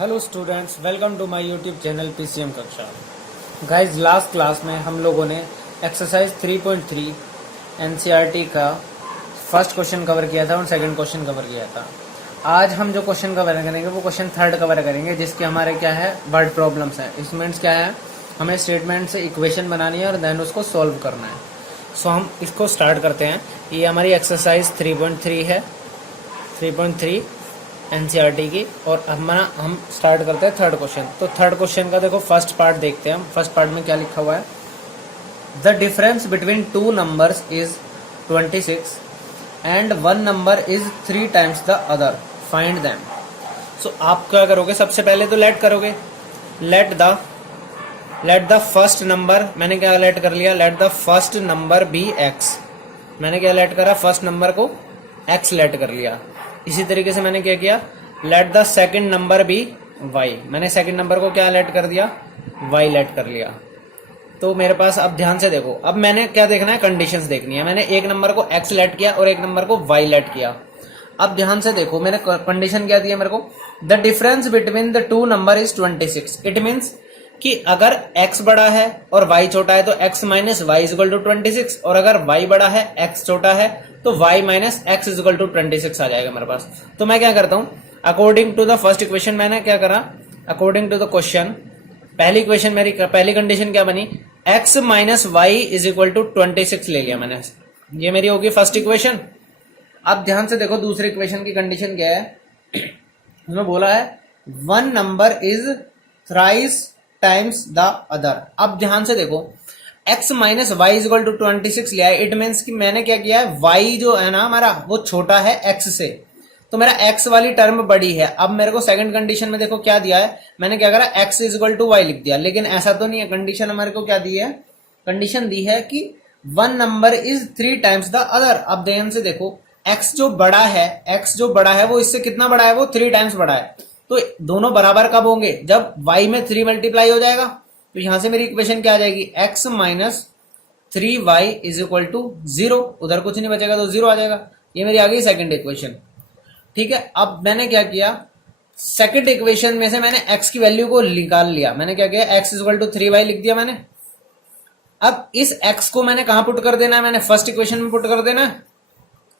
Hello students, welcome to my YouTube channel PCM कक्षा। Guys, last class में हम लोगों ने एक्सरसाइज 3.3 एनसीईआरटी का फर्स्ट क्वेश्चन कवर किया था और सेकंड क्वेश्चन कवर किया था। आज हम जो क्वेश्चन कवर करेंगे वो क्वेश्चन थर्ड कवर करेंगे, जिसके हमारे क्या है, वर्ड प्रॉब्लम्स है। इसमें क्या है, हमें स्टेटमेंट से इक्वेशन बनानी है और देन उसको सॉल्व करना है। सो हम इसको स्टार्ट करते हैं। ये हमारी एक्सरसाइज 3.3 है, 3.3 एनसीईआरटी की। और हम स्टार्ट करते हैं थर्ड क्वेश्चन। तो थर्ड क्वेश्चन का देखो फर्स्ट पार्ट देखते हैं हम। फर्स्ट पार्ट में क्या लिखा हुआ है, the difference between two numbers is 26 and one number is 3 times the other, find them. So आप क्या करोगे, सबसे पहले तो लेट करोगे। लेट द फर्स्ट नंबर, मैंने क्या लेट कर लिया, let the first number be x. मैंने क्या लेट करा, फर्स्ट नंबर को एक्स लेट कर लिया। इसी तरीके से मैंने क्या किया, let the second number be y. मैंने सेकंड नंबर को क्या लेट कर दिया, वाई लेट कर लिया। तो मेरे पास अब ध्यान से देखो, अब मैंने क्या देखना है, कंडीशंस देखनी है। मैंने एक नंबर को एक्स लेट किया और एक नंबर को वाई लेट किया। अब ध्यान से देखो, मैंने कंडीशन क्या दिया मेरे को, the difference between the two number is 26। It means कि अगर x बड़ा है और y छोटा है तो x minus y is equal to 26, और अगर y बड़ा है x छोटा है तो y minus x is equal to 26 आ जाएगा मेरे पास। तो मैं क्या करता हूं, according to the first equation मैंने क्या करा, अकॉर्डिंग टू द क्वेश्चन, पहली इक्वेशन मेरी पहली कंडीशन क्या बनी, x minus y is equal to 26 ले लिया मैंने। ये मेरी होगी फर्स्ट इक्वेशन। अब ध्यान से देखो दूसरी इक्वेशन की कंडीशन क्या है, उसमें बोला है one number is thrice times the other. अब ध्यान से देखो, x minus y is equal to 26 लिया है। इट मीन्स कि मैंने क्या किया है, y जो है ना हमारा वो छोटा है x से, तो मेरा x वाली टर्म बड़ी है। अब मेरे को सेकंड कंडीशन में देखो क्या दिया है, मैंने क्या करा, x is equal to y लिख दिया। लेकिन ऐसा तो नहीं है, कंडीशन हमारे को क्या दी है, कंडीशन दी है कि one number is 3 times the other. अब ध्यान से देखो, x जो बड़ा है वो इससे कितना बड़ा है, वो 3 टाइम्स बड़ा है। तो दोनों बराबर कब होंगे, जब y में 3 मल्टीप्लाई हो जाएगा। तो यहां से मेरी इक्वेशन क्या आ जाएगी, x minus 3y is equal to 0। उधर कुछ नहीं बचेगा तो 0 आ जाएगा। ये मेरी आ गई सेकंड इक्वेशन। ठीक है, अब मैंने क्या किया, सेकंड इक्वेशन में से मैंने x की वैल्यू को निकाल लिया। मैंने क्या किया, x is equal to 3y लिख दिया मैंने। अब इस x को मैंने कहां पुट कर देना है, मैंने फर्स्ट इक्वेशन में पुट कर देना है।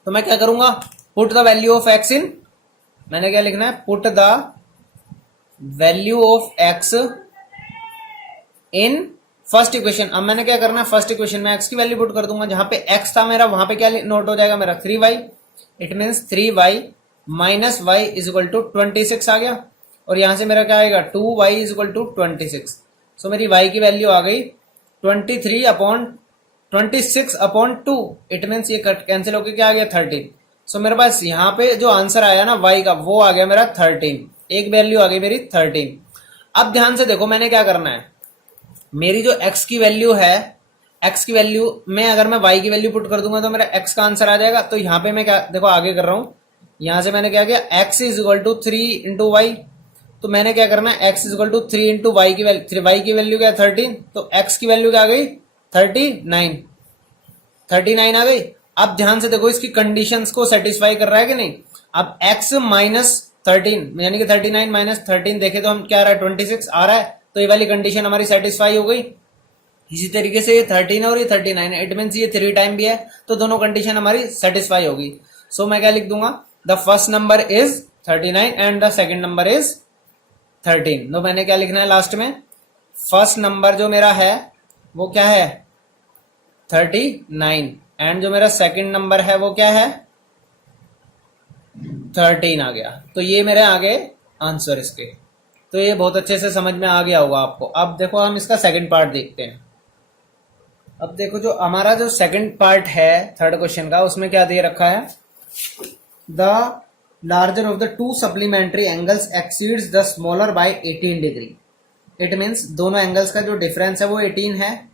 तो मैं क्या करूंगा, put the value of x इन, मैंने क्या लिखना है, put the value of x in first equation. अब मैंने क्या करना है, फर्स्ट इक्वेशन में x की वैल्यू पुट कर दूंगा। जहां पे x था मेरा, वहां पे क्या नोट हो जाएगा मेरा, 3y। It means 3y minus y is equal to 26 आ गया। और यहां से मेरा क्या आएगा, 2y इज इक्वल टू 26। सो मेरी y की वैल्यू आ गई 26 अपॉन 2। इट मीन्स ये कैंसिल होकर क्या आ गया, 13। सो मेरे पास यहाँ पे जो आंसर आया ना y का, वो आ गया मेरा 13। एक वैल्यू आ गई मेरी 13। अब ध्यान से देखो, मैंने क्या करना है, मेरी जो x की वैल्यू है, x की वैल्यू में अगर मैं y की वैल्यू पुट कर दूंगा तो मेरा x का आंसर आ जाएगा। तो यहाँ पे मैं क्या देखो आगे कर रहा हूं, यहां से मैंने क्या किया, x is equal to 3 into y. तो मैंने क्या करना है, x is equal to 3 into y की वैल्यू, y की वैल्यू क्या है 13, तो x की वैल्यू क्या आ गई 39 आ गई। अब ध्यान से देखो, इसकी कंडीशंस को सेटिस्फाई कर रहा है कि नहीं। अब x माइनस 13 यानी कि 39 माइनस 13 देखे तो हम क्या आ रहा है, 26 आ रहा है। तो ये वाली कंडीशन हमारी सेटिस्फाई हो गई। इसी तरीके से ये 13 और ये 39 है, इट मीन्स ये 3 टाइम भी है, तो दोनों कंडीशन हमारी सेटिस्फाई होगी। सो मैं क्या लिख दूंगा, the first number is 39 and the second number is 13। तो मैंने क्या लिखना है लास्ट में, फर्स्ट नंबर जो मेरा है वो क्या है 39 एंड जो मेरा सेकंड नंबर है वो क्या है 13 आ गया। तो ये मेरे आगे आंसर इसके। तो ये बहुत अच्छे से समझ में आ गया होगा आपको। अब देखो हम इसका सेकंड पार्ट देखते हैं। अब देखो जो हमारा जो सेकंड पार्ट है थर्ड क्वेश्चन का, उसमें क्या दे रखा है, the larger of the two supplementary angles exceeds the smaller by 18 degree. It means दोनों एंगल्स का जो डिफरेंस है वो 18 है।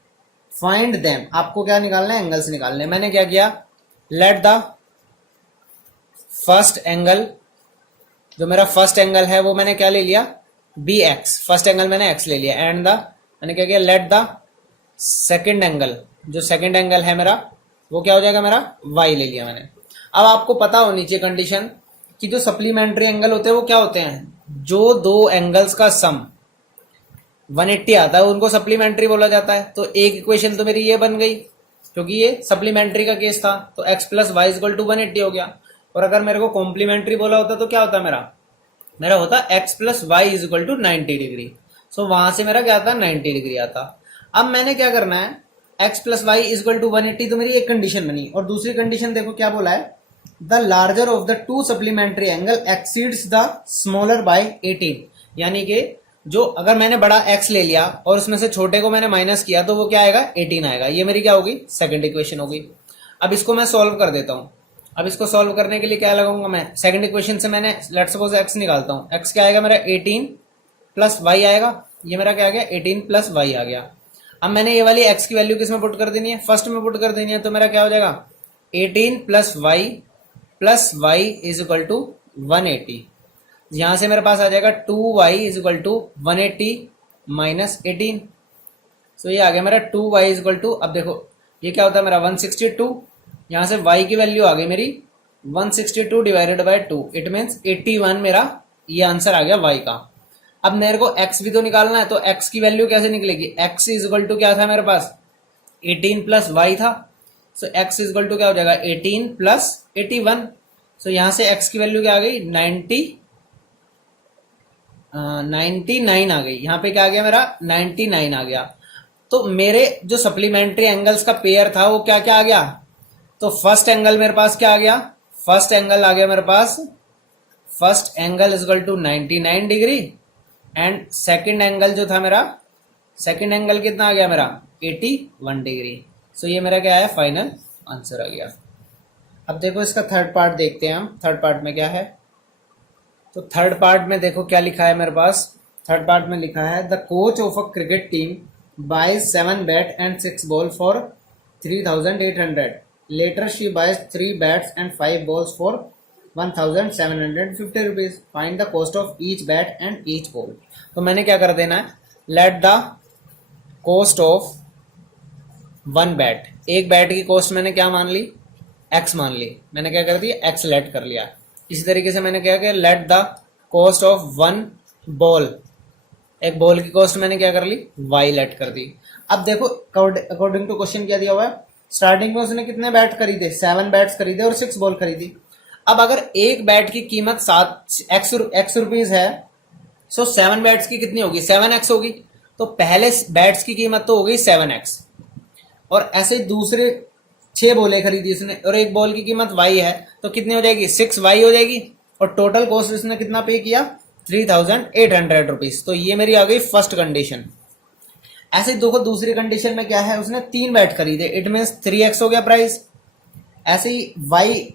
फाइंड देम, आपको क्या निकालना है, एंगल्स निकालने। मैंने क्या किया, लेट द फर्स्ट एंगल, जो मेरा फर्स्ट एंगल है वो मैंने क्या ले लिया, बी एक्स, फर्स्ट एंगल मैंने एक्स ले लिया। एंड द, मैंने क्या किया, लेट द सेकंड एंगल, जो सेकंड एंगल है मेरा वो क्या हो जाएगा, मेरा वाई ले लिया मैंने। अब आपको पता हो नीचे कंडीशन कि जो सप्लीमेंट्री एंगल होते हैं वो क्या होते हैं, जो दो एंगल्स का सम 180 आता है उनको सप्लीमेंट्री बोला जाता है। तो एक इक्वेशन तो मेरी ये बन गई क्योंकि ये सप्लीमेंट्री का केस था, तो x plus y equal to 180 हो गया। और अगर मेरे को कॉम्प्लीमेंट्री बोला होता तो क्या होता मेरा मेरा होता x plus y is equal to 90 degree. So वहां से मेरा क्या आता 90 डिग्री आता। अब मैंने क्या करना है, x plus y is equal to 180 तो मेरी एक कंडीशन बनी, और दूसरी कंडीशन देखो क्या बोला है, the larger of the two supplementary angle exceeds the smaller by 18। यानी कि जो अगर मैंने बड़ा x ले लिया और उसमें से छोटे को मैंने माइनस किया तो वो क्या आएगा 18 आएगा। ये मेरी क्या होगी सेकंड इक्वेशन होगी। अब इसको मैं सॉल्व कर देता हूं। अब इसको सॉल्व करने के लिए क्या लगाऊंगा मैं, सेकंड इक्वेशन से मैंने लेट्स सपोज x निकालता हूं। x क्या आएगा मेरा 18 प्लस वाई आएगा। ये मेरा क्या आ गया 18 प्लस वाई आ गया। अब मैंने ये वाली x की वैल्यू किस में पुट कर देनी है, फर्स्ट में पुट कर देनी है। तो मेरा क्या हो जाएगा 18 plus y is equal to 180। यहां से मेरे पास आ जाएगा 2y is equal to 180 minus 18। So ये आ गया मेरा 2y इज इक्वल टू, अब देखो ये क्या होता है मेरा 162। यहां से y की वैल्यू आ गई मेरी 162 डिवाइडेड बाय 2, इट मीन्स 81 मेरा ये आंसर आ गया y का। अब मेरे को x भी तो निकालना है, तो x की वैल्यू कैसे निकलेगी, x इज इक्वल टू क्या था मेरे पास 18 प्लस वाई था। सो x इज इक्वल टू क्या हो जाएगा 18 प्लस 81। सो यहां से x की वैल्यू क्या आ गई 99 आ गई। यहाँ पे क्या आ गया मेरा 99 आ गया। तो मेरे जो सप्लीमेंट्री एंगल्स का पेयर था वो क्या क्या आ गया, तो फर्स्ट एंगल मेरे पास क्या आ गया, फर्स्ट एंगल आ गया मेरे पास, first angle is equal to 99 degree, and second angle जो था मेरा, सेकंड एंगल कितना आ गया मेरा 81 डिग्री। सो ये मेरा क्या है फाइनल आंसर आ गया। अब देखो इसका थर्ड पार्ट देखते हैं हम, थर्ड पार्ट में क्या है। तो थर्ड पार्ट में देखो क्या लिखा है मेरे पास, थर्ड पार्ट में लिखा है the coach of a cricket team buys 7 bat and 6 ball for 3,800. Later she buys 3 bats and 5 balls for 1,750 rupees. Find the cost of each bat and each ball. तो मैंने क्या कर देना है, let the cost of one bat, एक bat की cost मैंने क्या मान ली x मान ली, मैंने क्या कर दिया x लेट कर लिया। इसी तरीके से मैंने क्या किया let the cost of one ball, एक बॉल की कॉस्ट मैंने क्या कर ली y लेट कर दी। अब देखो अकॉर्डिंग टू क्वेश्चन क्या दिया हुआ है, स्टार्टिंग में उसने कितने बैट खरीदे 7 बैट्स खरीदे और 6 बॉल खरीदी। अब अगर एक बैट की कीमत 7 रुपीज है, सो 7 बैट्स की कितनी होगी 7x होगी। तो पहले बैट्स की कीमत तो हो गई 7x, और ऐसे दूसरे 6 बॉलें खरीदी इसने और एक बॉल की कीमत y है, तो कितनी हो जाएगी 6y हो जाएगी, और टोटल कॉस्ट इसने कितना पे किया 3,800 रुपीज। तो ये मेरी आ गई फर्स्ट कंडीशन। ऐसे देखो दूसरी कंडीशन में क्या है, उसने 3 बैट खरीदे, इट मीन्स 3x हो गया प्राइस। ऐसे ही y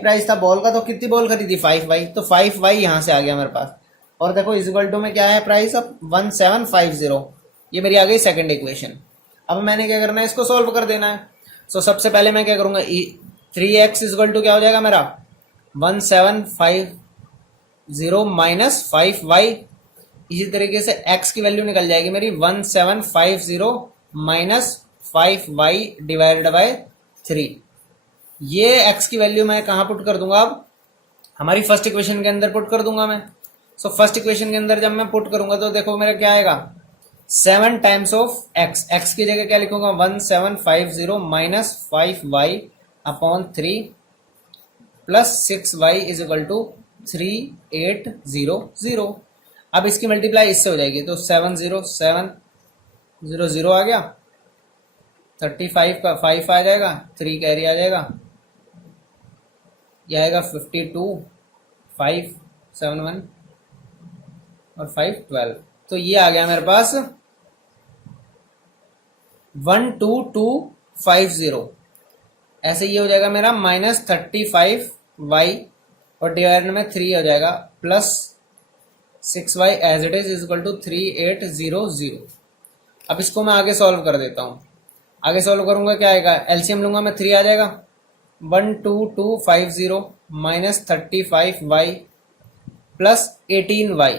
प्राइस था बॉल का, तो कितनी बॉल खरीदी 5y, तो 5y यहां से आ गया मेरे पास। और देखो इक्वल टू में क्या है प्राइस अब 1750। ये मेरी आ गई सेकंड इक्वेशन। अब मैंने क्या करना है, इसको सोल्व कर देना है। सो सबसे पहले मैं क्या करूंगा 3x इक्वल टू क्या हो जाएगा मेरा 1750 माइनस 5y। इसी तरीके से x की वैल्यू निकल जाएगी मेरी 1750 माइनस 5y डिवाइडेड बाय 3। ये x की वैल्यू मैं कहां पुट कर दूंगा, अब हमारी फर्स्ट इक्वेशन के अंदर पुट कर दूंगा मैं। सो फर्स्ट इक्वेशन के अंदर जब मैं पुट करूंगा तो देखो मेरा क्या आएगा 7 टाइम्स ऑफ x, x की जगह क्या लिखूंगा 1750 minus 5y upon 3 plus 6y is equal to 3800। अब इसकी मल्टीप्लाई इससे हो जाएगी, तो 70700 आ गया, 35 का 5 आ जाएगा, 3 कैरी आ जाएगा, यह आएगा 52, 571 और 512। तो ये आ गया मेरे पास 12250। ऐसे ये हो जाएगा मेरा माइनस 35y और डिवाइड में 3 हो जाएगा plus 6y as it is equal to 3800। अब इसको मैं आगे सॉल्व कर देता हूं। आगे सॉल्व करूंगा क्या आएगा, एलसीएम लूंगा मैं 3 आ जाएगा 12250 minus 35y plus 18y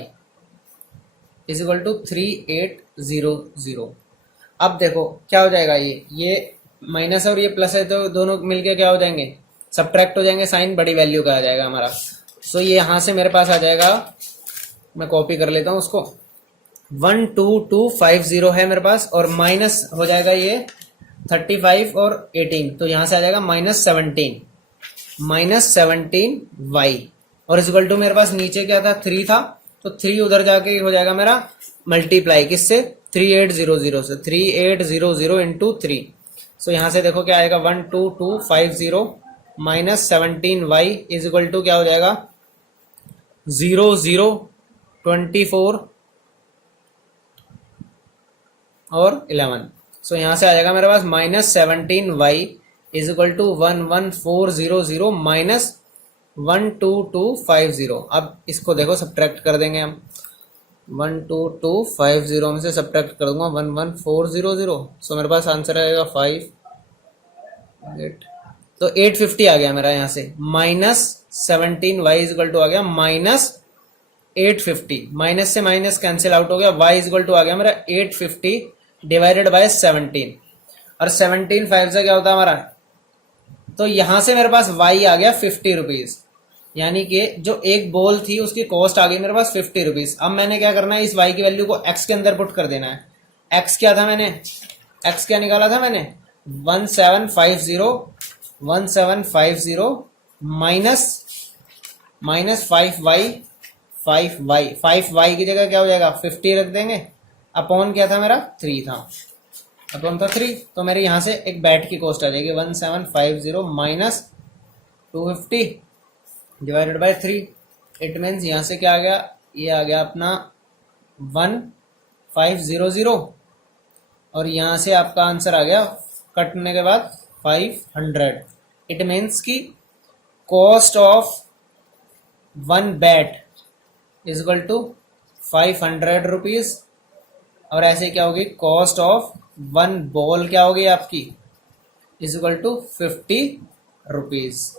is equal to 3800। अब देखो क्या हो जाएगा, ये माइनस और ये प्लस है तो दोनों मिलके क्या हो जाएंगे सब्ट्रैक्ट हो जाएंगे, साइन बड़ी वैल्यू का आ जाएगा हमारा। सो ये यहां से मेरे पास आ जाएगा मैं कॉपी कर लेता हूं उसको। 12250 है मेरे पास, और माइनस हो जाएगा ये 35 और 18, तो यहां से आ जाएगा -17 और इक्वल टू मेरे पास नीचे क्या था, 3 था, तो 3 उधर जाके हो जाएगा मेरा मल्टीप्लाई किससे, 3800 से, 3800 इंटू 3। सो यहां से देखो क्या आएगा, 12250 -17y इज इक्वल टू क्या हो जाएगा, 0024 और 11। सो यहां से आ जाएगा मेरे पास -17y इज इक्वल टू 11400 -12250। अब इसको देखो सब्ट्रैक्ट कर देंगे हम, 12250 में से सब्ट्रैक्ट कर दूंगा 11400। सो मेरे पास आंसर आएगा 5 8, तो 850 आ गया मेरा यहाँ से, -17y इज इक्वल टू आ गया -850, माइनस से माइनस कैंसिल आउट हो गया, y इज इक्वल टू आ गया मेरा 850 डिवाइडेड बाय 17, और 17 5 से क्या होता है हमारा, तो यहां से मेरे पास y आ गया 50 रुपीज, यानी कि जो एक बॉल थी उसकी कॉस्ट आ गई मेरे पास 50 रुपीज। अब मैंने क्या करना है, इस y की वैल्यू को x के अंदर पुट कर देना है। x क्या था, मैंने x क्या निकाला था, मैंने 1750 माइनस 5y की जगह क्या हो जाएगा 50 रख देंगे, अपॉन क्या था मेरा 3 था, अपॉन था 3, तो मेरे यहाँ से एक बैट की कॉस्ट आ जाएगी 1750 minus 250 divided by 3। It means यहाँ से क्या आ गया, ये आ गया अपना 1500, और यहाँ से आपका आंसर आ गया कटने के बाद 500। इट मीन्स की cost of 1 bat is equal to 500 rupees, और ऐसे क्या होगी, कॉस्ट ऑफ 1 बॉल क्या होगी आपकी, इज इक्वल टू 50 रुपीज।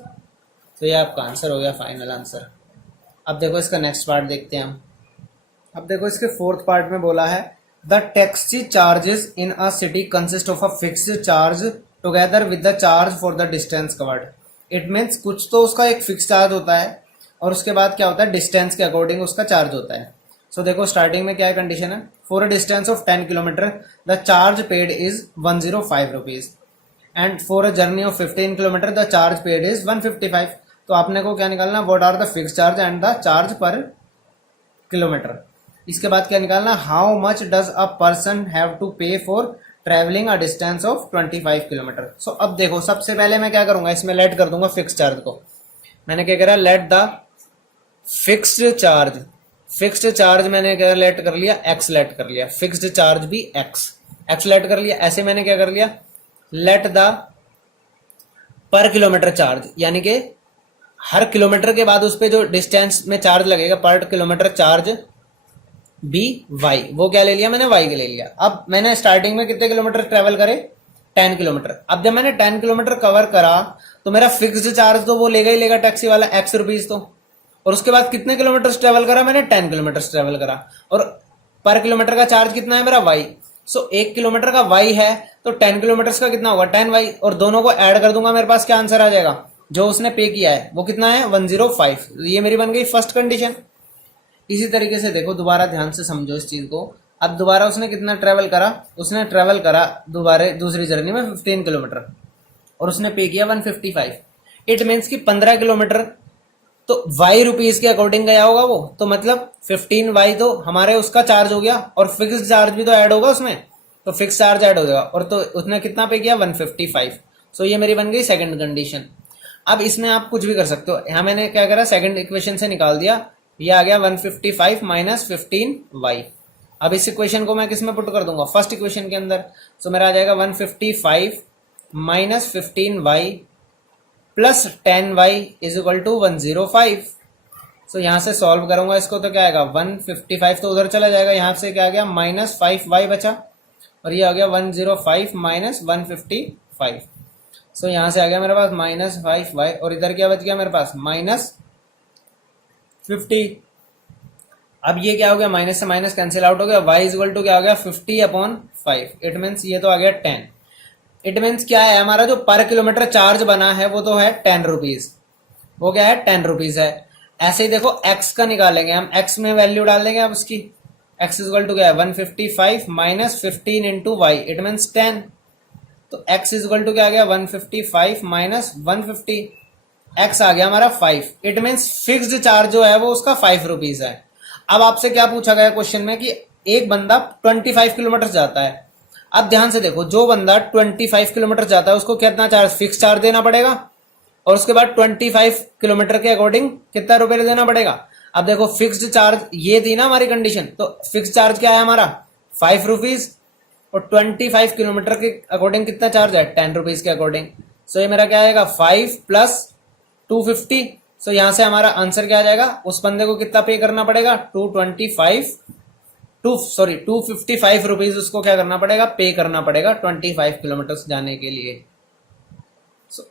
तो ये आपका आंसर हो गया, फाइनल आंसर। अब देखो इसका नेक्स्ट पार्ट देखते हैं हम। अब देखो इसके 4th पार्ट में बोला है, the taxi charges in a city consist of a fixed charge together with the charge for the distance covered. It means कुछ तो उसका एक फिक्स चार्ज होता है, और उसके बाद क्या होता है, डिस्टेंस के अकॉर्डिंग उसका चार्ज होता है। सो देखो स्टार्टिंग में क्या है कंडीशन है, for a distance of 10 kilometre the charge paid is 105 rupees, and for a journey of 15 kilometre the charge paid is 155। तो आपने को क्या निकालना, what are the fix charge and the charge per kilometre. इसके बाद क्या निकालना, how much does a person have to pay for travelling a distance of 25 kilometre. So अब देखो सबसे पहले मैं क्या करूंगा, इसमें लेट कर दूंगा फिक्स चार्ज को। मैंने क्या करा, let the fixed charge, fixed charge मैंने क्या लेट कर लिया, एक्स लेट कर लिया, फिक्स्ड चार्ज भी एक्स लेट कर लिया। ऐसे मैंने क्या कर लिया, लेट द पर किलोमीटर चार्ज, यानी कि हर किलोमीटर के बाद उस पे जो डिस्टेंस में चार्ज लगेगा पर किलोमीटर चार्ज बी वाई, वो क्या ले लिया मैंने, वाई के ले लिया। अब मैंने स्टार्टिंग में कितने किलोमीटर ट्रेवल करे, 10 किलोमीटर। अब जब मैंने 10 किलोमीटर कवर करा तो मेरा फिक्स्ड चार्ज तो वो लेगा ही लेगा टैक्सी वाला, एक्स रुपीज तो। और उसके बाद कितने किलोमीटर ट्रेवल करा मैंने, 10 किलोमीटर ट्रेवल करा, और पर किलोमीटर का चार्ज कितना है मेरा, वाई। सो 1 किलोमीटर का वाई है तो 10 किलोमीटर का कितना होगा, 10 वाई, और दोनों को ऐड कर दूंगा, मेरे पास क्या आंसर आ जाएगा, जो उसने पे किया है वो कितना है 105। ये मेरी बन गई फर्स्ट कंडीशन। इसी तरीके से देखो, दोबारा ध्यान से समझो इस चीज को। अब दोबारा उसने कितना ट्रेवल करा, उसने ट्रेवल करा दोबारा दूसरी जर्नी में 15 किलोमीटर, और उसने पे किया 155। इट मीन्स कि 15 किलोमीटर तो वाई रुपीज के अकॉर्डिंग गया होगा वो, तो मतलब 15 वाई तो हमारे उसका चार्ज हो गया, और फिक्स चार्ज भी तो ऐड होगा उसमें, तो फिक्स चार्ज ऐड हो जाएगा, और तो उसने कितना पे किया 155। सो ये मेरी बन गई सेकंड कंडीशन। अब इसमें आप कुछ भी कर सकते हो, यहां मैंने क्या करा, सेकंड इक्वेशन से निकाल दिया, ये आ गया 155 माइनस 15 वाई। अब इस इक्वेशन को मैं किस में पुट कर दूंगा, फर्स्ट इक्वेशन के अंदर। सो मेरा आ जाएगा 155 minus 15 y plus 10 y is equal to 105। So यहां से सॉल्व करूंगा इसको तो क्या आएगा, 155 तो उधर चला जाएगा, यहां से क्या आ गया माइनस 5 वाई बचा, और ये आ गया 105 माइनस 155। सो यहां से आ गया मेरे पास माइनस 5 वाई, और इधर क्या बच गया मेरे पास माइनस 50। अब ये क्या हो गया, माइनस से माइनस कैंसिल आउट हो गया, y इज इक्वल टू क्या हो गया 50/5। इट मीन्स ये तो आ गया 10। इट मीन्स क्या है, हमारा जो पर किलोमीटर चार्ज बना है वो तो है 10 रुपीज, वो क्या है 10 रुपीज है। ऐसे ही देखो x का निकालेंगे हम, x में वैल्यू डाल देंगे अब उसकी, x इक्वल टू क्या है 155 minus 15 into y, it means 10। तो x इक्वल टू क्या आ गया 155 माइनस 150, x आ गया हमारा 5, इट मीन्स फिक्स्ड चार्ज जो है वो उसका 5 रुपीज है। अब आपसे क्या पूछा गया क्वेश्चन में कि एक बंदा 25 किलोमीटर जाता है। अब ध्यान से देखो, जो बंदा 25 किलोमीटर जाता है उसको कितना चार्ज, फिक्स चार्ज देना पड़ेगा, और उसके बाद 25 किलोमीटर के अकॉर्डिंग कितना रुपए देना पड़ेगा। अब देखो फिक्स्ड चार्ज ये थी ना हमारी कंडीशन, तो फिक्स चार्ज क्या है हमारा 5 रुपीज, और 25 किलोमीटर के अकॉर्डिंग कितना चार्ज है 10 रुपीज के अकॉर्डिंग। सो ये मेरा क्या आएगा 5 प्लस 250। सो यहां से हमारा आंसर क्या आ जाएगा, उस बंदे को कितना पे करना पड़ेगा 255 रुपीज उसको क्या करना पड़ेगा, पे करना पड़ेगा 25 किलोमीटर जाने के लिए।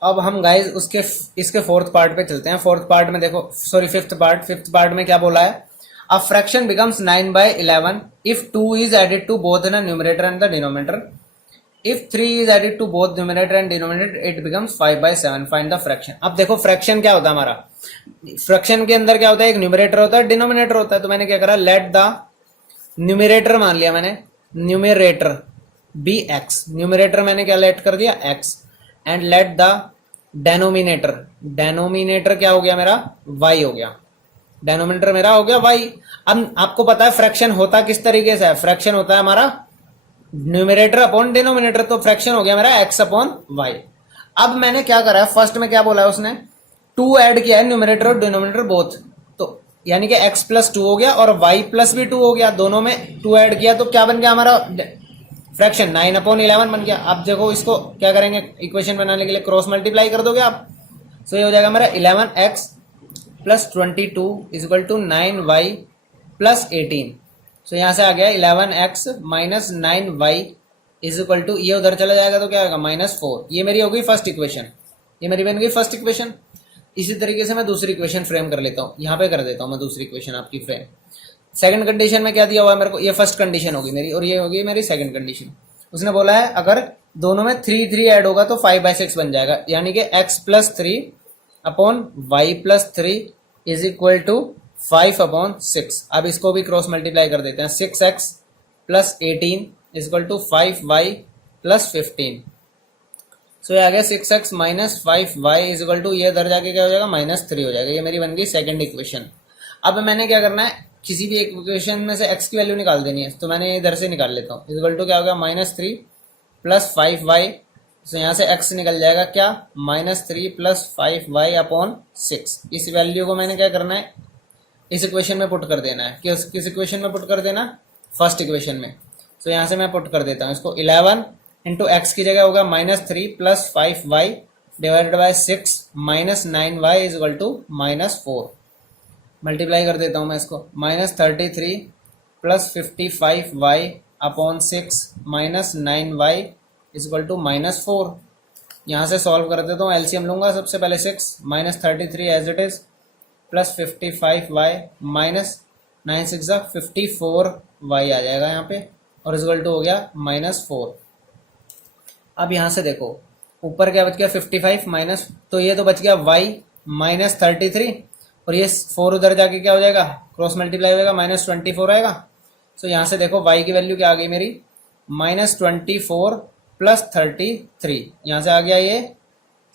अब हम गाइज उसके इसके फोर्थ पार्ट पे चलते हैं। फोर्थ पार्ट में देखो, सॉरी फिफ्थ पार्ट में क्या बोला है, a fraction becomes 9/11 if 2 is added to both the numerator and the denominator, if 3 is added to both numerator and denominator it becomes 5/7, find the fraction. अब देखो fraction क्या होता है हमारा, फ्रैक्शन के अंदर क्या होता है, एक न्यूमरेटर होता है, डिनोमिनेटर होता है। तो मैंने क्या करा, लेट द न्यूमरेटर मान लिया मैंने, न्यूमरेटर बी एक्स, न्यूमरेटर मैंने क्या लेट कर दिया x, and let the denominator, denominator क्या हो गया मेरा y हो गया, डेनोमिनेटर मेरा हो गया y। अब आपको पता है फ्रैक्शन होता किस तरीके से है, फ्रैक्शन होता है हमारा न्यूमरेटर अपॉन डिनोमिनेटर, तो फ्रैक्शन हो गया मेरा x अपॉन y। अब मैंने क्या करा है, फर्स्ट में क्या बोला है उसने 2 ऐड किया है न्यूमरेटर और डिनोमिनेटर बोथ, तो यानी कि x प्लस 2 हो गया और y प्लस भी 2 हो गया, दोनों में 2 ऐड किया, तो क्या बन गया हमारा फ्रैक्शन 9/11 बन गया। अब देखो इसको क्या करेंगे, इक्वेशन बनाने के लिए क्रॉस मल्टीप्लाई कर दोगे आप, सो ये हो जाएगा मेरा 11x plus 22 is equal to 9y plus 18। So यहां से आ गया 11x minus 9y is equal to, ये उधर चला जाएगा तो क्या आएगा -4। ये मेरी हो गई फर्स्ट इक्वेशन, ये मेरी बन गई फर्स्ट इक्वेशन। इसी तरीके से मैं दूसरी इक्वेशन फ्रेम कर लेता हूँ, यहाँ पे कर देता हूँ मैं दूसरी इक्वेशन आपकी फ्रेम। सेकंड कंडीशन में क्या दिया हुआ है मेरे को, ये फर्स्ट कंडीशन होगी मेरी और ये होगी मेरी सेकंड कंडीशन। उसने बोला है अगर दोनों में 3 ऐड होगा तो 5/6 बन जाएगा, यानी कि x plus 3 upon y plus 3 is equal to 5/6। अब इसको भी क्रॉस मल्टीप्लाई कर देते हैं, 6x plus 18 is equal to 5y plus 15। So ये आ गया 6x minus 5y is equal to, ये इधर जाके क्या हो जाएगा -3 हो जाएगा। ये मेरी बन गई सेकंड इक्वेशन। अब मैंने क्या करना है, किसी भी इक्वेशन में से x की वैल्यू निकाल देनी है, तो मैंने इधर से निकाल लेता हूँ। इक्वल टू क्या हो गया -3 प्लस 5y, तो यहाँ से x निकल जाएगा क्या -3 प्लस 5y अपॉन 6। इस वैल्यू को मैंने क्या करना है, इस इक्वेशन में पुट कर देना है। किस इक्वेशन में पुट कर देना, फर्स्ट इक्वेशन में। तो यहाँ से मैं पुट कर देता हूँ इसको, 11 इंटू एक्स की जगह होगा -3 plus 5y divided by 6 minus 9y is equal to -4। Multiply कर देता हूँ मैं इसको, -33 plus 55y upon 6 minus 9y is equal to -4। यहाँ से सॉल्व कर देता हूँ, एलसीएम लूंगा सबसे पहले 6 -33 as it is plus 55y minus 9 6 54y आ जाएगा यहाँ पे, और इज इक्वल टू हो गया -4। अब यहाँ से देखो ऊपर क्या बच गया 55 माइनस, तो ये तो बच गया y -33, और ये 4 उधर जाके क्या हो जाएगा, क्रॉस मल्टीप्लाई हो जाएगा, -24 आएगा। सो यहाँ से देखो y की वैल्यू क्या आ गई मेरी, -24 प्लस 33, यहाँ से आ गया ये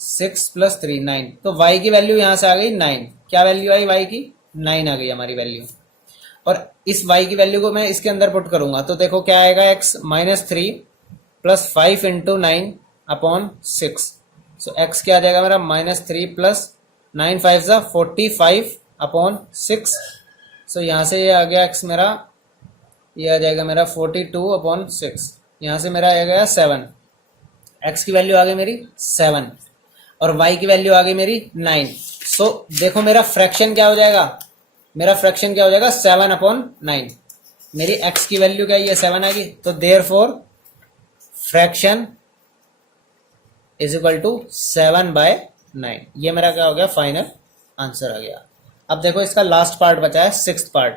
6 प्लस 3 9, तो y की वैल्यू यहाँ से आ गई 9। क्या वैल्यू आई y की, 9 आ गई हमारी वैल्यू। और इस y की वैल्यू को मैं इसके अंदर पुट करूंगा, तो देखो क्या आएगा, x -3 प्लस 5 इंटू 9 अपॉन 6। सो x क्या आ जाएगा मेरा -3 प्लस 9 5 सा 45 अपॉन 6। सो यहाँ से ये आ गया x मेरा, ये आ जाएगा मेरा 42 अपॉन 6। यहाँ से मेरा आ गया 7, x की वैल्यू आ गई मेरी 7 और y की वैल्यू आ गई मेरी 9। सो देखो मेरा फ्रैक्शन क्या हो जाएगा, मेरा फ्रैक्शन क्या हो जाएगा 7 अपॉन 9। मेरी x की वैल्यू क्या है, ये 7 आएगी, तो therefore fraction is equal to 7/9। ये मेरा क्या हो गया, फाइनल आंसर आ गया। अब देखो इसका लास्ट पार्ट बचा है, सिक्स्थ पार्ट।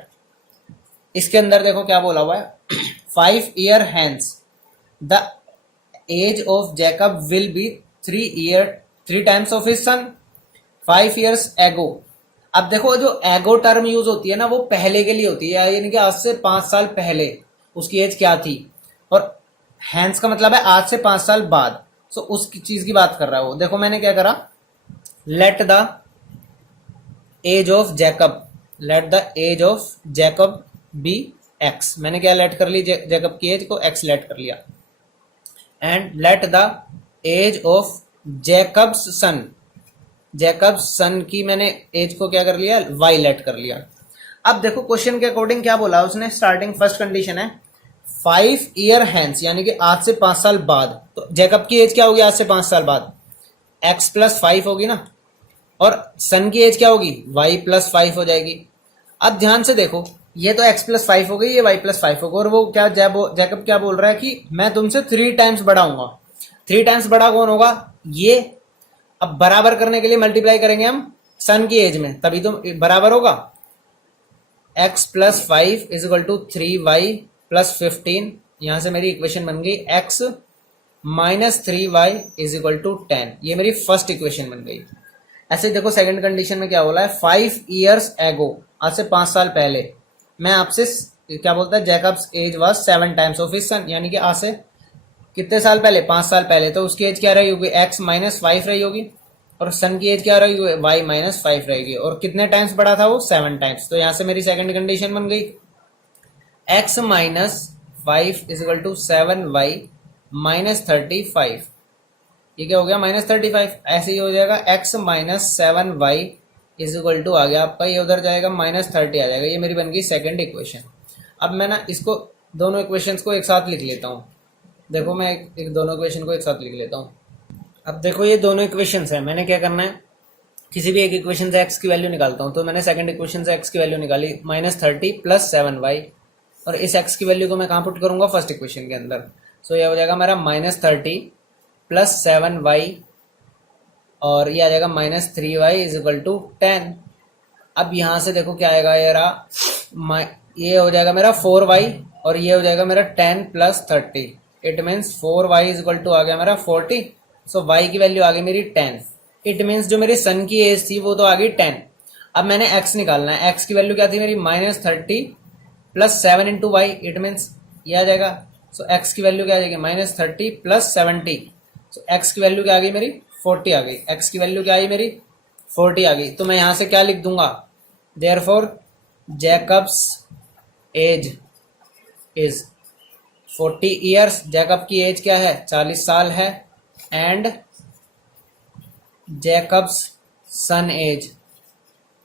इसके अंदर देखो क्या बोला हुआ है, 5 year hence the age of Jacob will be 3 times of his son 5 years ago। अब देखो जो एगो टर्म यूज होती है ना वो पहले के लिए होती है, यानी कि आज से 5 साल पहले उसकी एज क्या थी, और हैंस का मतलब है आज से 5 साल बाद। सो उस चीज की बात कर रहा है वो। देखो मैंने क्या करा, let the age of Jacob, let the age of Jacob be x. मैंने क्या लेट कर ली, जैकब की एज को एक्स लेट कर लिया। And let the age of Jacob's son, Jacob's son की मैंने एज को क्या कर लिया, वाई लेट कर लिया। अब देखो क्वेश्चन के अकॉर्डिंग क्या बोला उसने, स्टार्टिंग फर्स्ट कंडीशन है 5 ईयर हैंस, यानी कि आज से 5 साल बाद। तो जैकब की एज क्या होगी आज से 5 साल बाद, एक्स प्लस 5 होगी ना, और सन की एज क्या होगी, वाई प्लस 5 हो जाएगी। अब ध्यान से देखो, ये तो एक्स प्लस 5 हो गई, ये वाई प्लस 5 होगा, और वो क्या जैकब क्या बोल रहा है कि मैं तुमसे 3 टाइम्स बड़ा हूंगा। 3 टाइम्स बड़ा कौन होगा, ये। अब बराबर करने के लिए मल्टीप्लाई करेंगे हम सन की एज में, तभी तो बराबर होगा। x plus 5 is equal to 3y plus 15, यहां से मेरी इक्वेशन बन गई x minus 3y is equal to 10। ये मेरी फर्स्ट इक्वेशन बन गई। ऐसे देखो सेकंड कंडीशन में क्या बोला है, 5 ईयर्स एगो, आज से 5 साल पहले मैं आपसे क्या बोलता है, Jacob's age was 7 times of his son, यानी कि आज से कितने साल पहले, 5 साल पहले। तो उसकी एज क्या रही होगी, x माइनस 5 रही होगी, और सन की एज क्या रही होगी, y माइनस 5 रहेगी। और कितने टाइम्स बढ़ा था वो, 7 टाइम्स। तो यहां से मेरी सेकंड कंडीशन बन गई, x minus 5 is equal to 7y minus 35। ये क्या हो गया, माइनस 35। ऐसे ही हो जाएगा x minus 7y is equal to आ गया आपका, ये उधर जाएगा माइनस 30 आ जाएगा। ये मेरी बन गई सेकंड इक्वेशन। अब मैं ना इसको दोनों इक्वेशंस को एक साथ लिख लेता हूँ। देखो मैं एक दोनों इक्वेशन को एक साथ लिख लेता हूँ। अब देखो ये दोनों इक्वेशंस है, मैंने क्या करना है, किसी भी एक इक्वेशन से x की वैल्यू निकालता हूँ। तो मैंने सेकंड इक्वेशन से x की वैल्यू निकाली माइनस 30 प्लस 7y, और इस x की वैल्यू को मैं कहाँ पुट करूंगा, फर्स्ट इक्वेशन के अंदर। सो ये हो जाएगा मेरा माइनस 30 प्लस 7y, और ये आ जाएगा minus 3y is equal to 10। अब यहाँ से देखो क्या आएगा, ये हो जाएगा मेरा 4y, और ये हो जाएगा मेरा 10 plus 30। It means 4y is equal to आ गया मेरा 40। सो y की वैल्यू आ गई मेरी 10। इट मीन्स जो मेरी सन की एज थी वो तो आ गई 10। अब मैंने x निकालना है, x की वैल्यू क्या थी मेरी, minus 30 plus 7 into y, it means ये आ जाएगा। सो x की वैल्यू क्या आ जाएगी, माइनस 30 प्लस 70। सो x की वैल्यू क्या आ गई मेरी, 40 आ गई। x की वैल्यू क्या आई मेरी, 40 आ गई। तो मैं यहां से क्या लिख दूंगा, therefore Jacob's age is 40 years, Jacob की एज क्या है, 40 साल है। And Jacob's son age,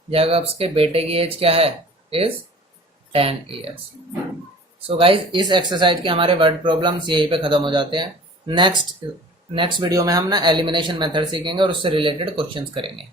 Jacob's के बेटे की एज क्या है, इज 10 ईयर्स। सो गाइज इस एक्सरसाइज के हमारे वर्ड प्रॉब्लम्स यहीं पे खत्म हो जाते हैं। नेक्स्ट वीडियो में हम ना एलिमिनेशन मेथड सीखेंगे और उससे रिलेटेड क्वेश्चंस करेंगे।